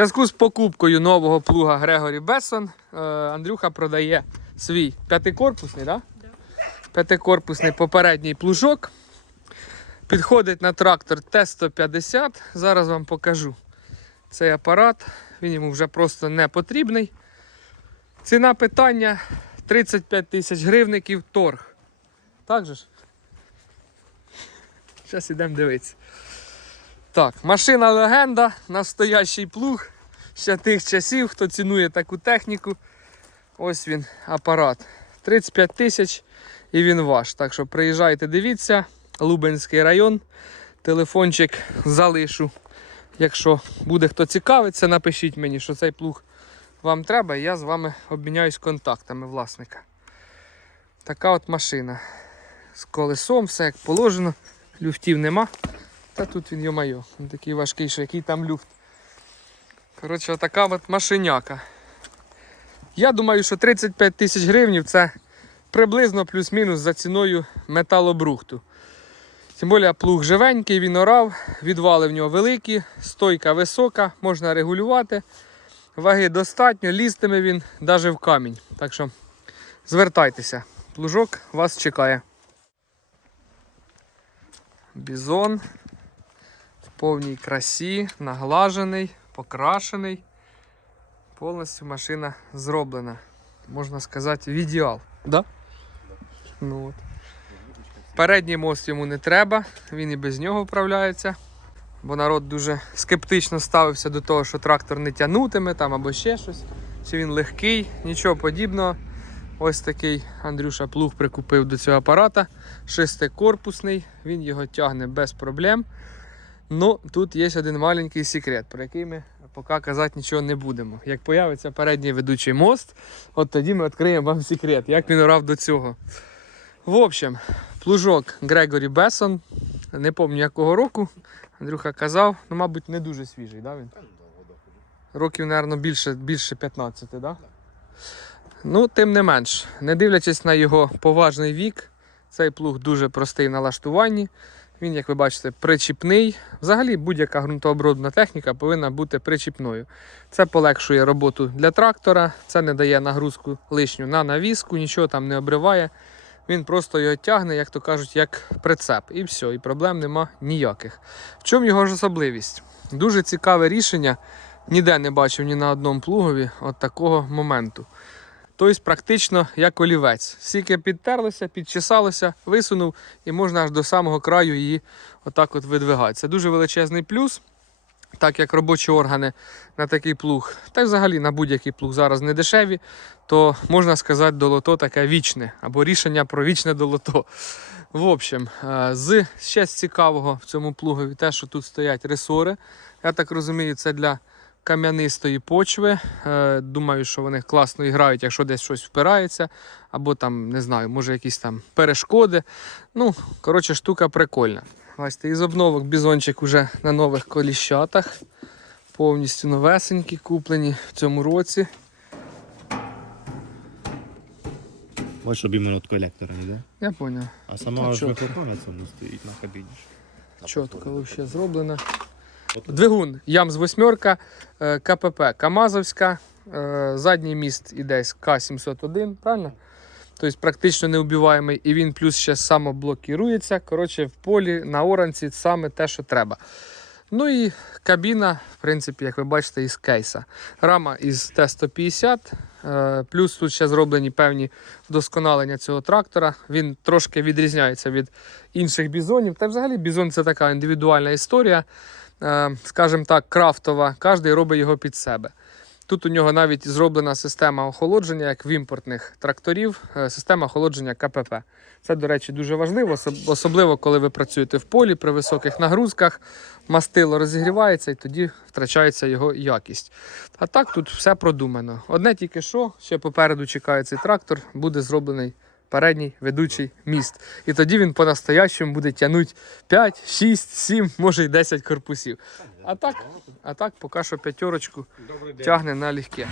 зв'язку з покупкою нового плуга Грегорі Бессон е, Андрюха продає свій п'ятикорпусний, да? п'ятикорпусний попередній плужок. Підходить на трактор Т-150. Зараз вам покажу цей апарат. Він йому вже просто не потрібний. Ціна питання 35 тисяч гривників торг. Так же ж? Зараз ідемо дивитися. Так, машина легенда, настоящий плуг ще тих часів, хто цінує таку техніку. Ось він апарат. 35 тисяч і він ваш. Так що приїжджайте, дивіться. Лубенський район. Телефончик залишу. Якщо буде хто цікавиться, напишіть мені, що цей плуг вам треба, і я з вами обміняюсь контактами власника. Така от машина. З колесом, все як положено. Люфтів нема. Та тут він, йо-майо, він такий важкий, що який там люфт. Коротше, така от машиняка. Я думаю, що 35 тисяч гривень це приблизно плюс-мінус за ціною металобрухту. Тим більше плуг живенький, він орав, відвали в нього великі, стойка висока, можна регулювати. Ваги достатньо, лізтиме він навіть в камінь. Так що звертайтеся, плужок вас чекає. Бізон повній красі, наглажений, покрашений. Повністю машина зроблена. Можна сказати, в ідеал. Да? Ну, от. Передній мост йому не треба, він і без нього вправляється. Бо народ дуже скептично ставився до того, що трактор не тягнутиме там або ще щось. Чи він легкий, нічого подібного. Ось такий Андрюша плуг прикупив до цього апарата. Шестикорпусний, він його тягне без проблем. Ну, тут є один маленький секрет, про який ми поки казати нічого не будемо. Як появиться передній ведучий мост, от тоді ми відкриємо вам секрет, як він орав до цього. В общем, плужок Грегорі Бессон, не пам'ятаю якого року. Андрюха казав, ну, мабуть, не дуже свіжий, да, він? Років, мабуть, більше, більше 15, да? Ну, тим не менш, не дивлячись на його поважний вік, цей плуг дуже простий в налаштуванні. Він, як ви бачите, причіпний. Взагалі будь-яка ґрунтообробна техніка повинна бути причіпною. Це полегшує роботу для трактора, це не дає нагрузку лишню на навіску, нічого там не обриває. Він просто його тягне, як то кажуть, як прицеп. І все, і проблем нема ніяких. В чому його ж особливість? Дуже цікаве рішення. Ніде не бачив ні на одному плугові от такого моменту. Тобто, практично як олівець. Стільки підтерлося, підчесалося, висунув і можна аж до самого краю її отак от видвигати. Це дуже величезний плюс, так як робочі органи на такий плуг, та взагалі на будь-який плуг зараз не дешеві, то можна сказати, долото таке вічне, або рішення про вічне долото. В общем, е, з ще з цікавого в цьому плугові те, що тут стоять ресори. Я так розумію, це для кам'янистої почви. Е, Думаю, що вони класно грають, якщо десь щось впирається, або там, не знаю, може якісь там перешкоди. Ну, коротше, штука прикольна. Бачите, із обновок бізончик вже на нових коліщатах. Повністю новесенькі, куплені в цьому році. Ось щоб іменно от колектора йде. Я зрозумів. А сама ж вихлопна це стоїть на кабіні. Чітко взагалі зроблено. Двигун Ямз восьмерка, е, КПП Камазовська, е, задній міст іде з К701, правильно? Тобто практично неубиваємий, і він плюс ще самоблокірується. Коротше, в полі на оранці саме те, що треба. Ну і кабіна, в принципі, як ви бачите, із кейса. Рама із Т-150, е, плюс тут ще зроблені певні вдосконалення цього трактора. Він трошки відрізняється від інших бізонів. Та взагалі бізон це така індивідуальна історія скажімо так, крафтова, кожен робить його під себе. Тут у нього навіть зроблена система охолодження, як в імпортних тракторів, е, система охолодження КПП. Це, до речі, дуже важливо, особливо коли ви працюєте в полі при високих нагрузках, мастило розігрівається і тоді втрачається його якість. А так тут все продумано. Одне тільки що, ще попереду чекає цей трактор, буде зроблений передній ведучий міст. І тоді він по-настоящому буде тягнути 5, 6, 7, може й 10 корпусів. А так, а так поки що п'ятерочку тягне налегке.